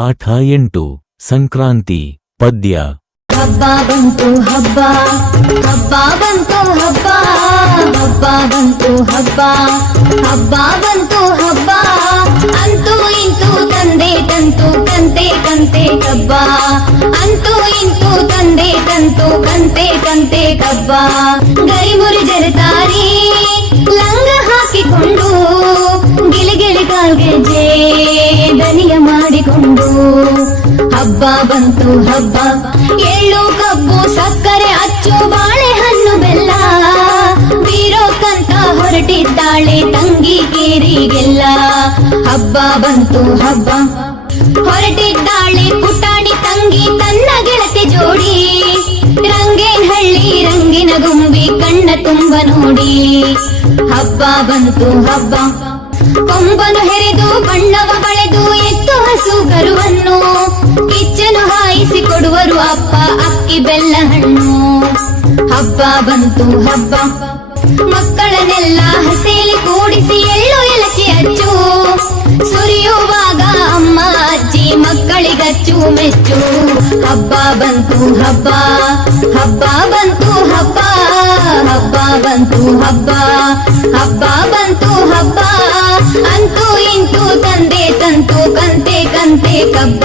ಪಾಠ ಎಂಟು. ಸಂಕ್ರಾಂತಿ, ಪದ್ಯ. ಹಬ್ಬ ಬಂತು ಹಬ್ಬ ಹಬ್ಬ ಬಂತು ಹಬ್ಬ ಹಬ್ಬ ಬಂತು ಹಬ್ಬ ಹಬ್ಬ ಬಂತು ಹಬ್ಬ. ಅಂತೂ ಇಂತೂ ತಂದೆ ತಂತು ಕಂತೆ ಕಂತೆ ಕಬ್ಬ. ಅಂತೂ ಇಂತೂ ತಂದೆ ತಂತು ಕಂತೆ ಕಂತೆ ಕಬ್ಬ. ಗರಿಮುರಿ ಜರತಾರಿ, ಲಂಗ ಹಾಕಿಕೊಂಡು ಗಿಳಿಗಿಳಿ ಕಾಲ್ಗೆಜೆ ಹಬ್ಬ ಬಂತು ಹಬ್ಬ. ಎಳ್ಳು ಕಬ್ಬು ಸಕ್ಕರೆ ಅಚ್ಚು ಬಾಳೆಹಣ್ಣು ಬೆಲ್ಲ. ಬೀರೋಕ್ಕಂತ ಹೊರಟಿದ್ದಾಳೆ ತಂಗಿ ಕೇರಿಗೆಲ್ಲ. ಹಬ್ಬ ಬಂತು ಹಬ್ಬ. ಹೊರಟಿದ್ದಾಳೆ ಪುಟಾಣಿ ತಂಗಿ ತನ್ನ ಗೆಳತಿ ಜೋಡಿ. ರಂಗೇನ್ ಹಳ್ಳಿ ರಂಗಿನ ಗುಂಬಿ ಕಣ್ಣ ತುಂಬ ನೋಡಿ. ಹಬ್ಬ ಬಂತು ಹಬ್ಬ. ಕೊಂಬನು ಹೆರೆದು ಬಣ್ಣವ ಬಳೆದು ಎತ್ತು ಹಸು ಕರುವನ್ನು. ಕಿಚ್ಚನು ಹಾಯಿಸಿ ಕೊಡುವರು ಅಪ್ಪ, ಅಕ್ಕಿ ಬೆಲ್ಲ ಹಣ್ಣು. ಹಬ್ಬ ಬಂತು, ಹಬ್ಬ. ಮಕ್ಕಳನ್ನೆಲ್ಲ ಹಸೇಲಿ ಕೂಡಿಸಿ ಎಳ್ಳು ಎಲಕ್ಕಿ ಹಚ್ಚು. ಸುರಿಯುವಾಗ ಅಮ್ಮ, ಅಜ್ಜಿ ಮಕ್ಕಳಿಗಚ್ಚು, ಮೆಚ್ಚು. ಹಬ್ಬ ಬಂತು, ಹಬ್ಬ. ಹಬ್ಬ ಬಂತು, ಹಬ್ಬ. ಹಬ್ಬ ಬಂತು, ಹಬ್ಬ. ಹಬ್ಬ ಬಂತು, ಹಬ್ಬ. ಅಂತೂ ಇಂತೂ ತಂದೆ, ತಂತು, ಕಂತೆ ಕಂತೆ, ಕಬ್ಬ.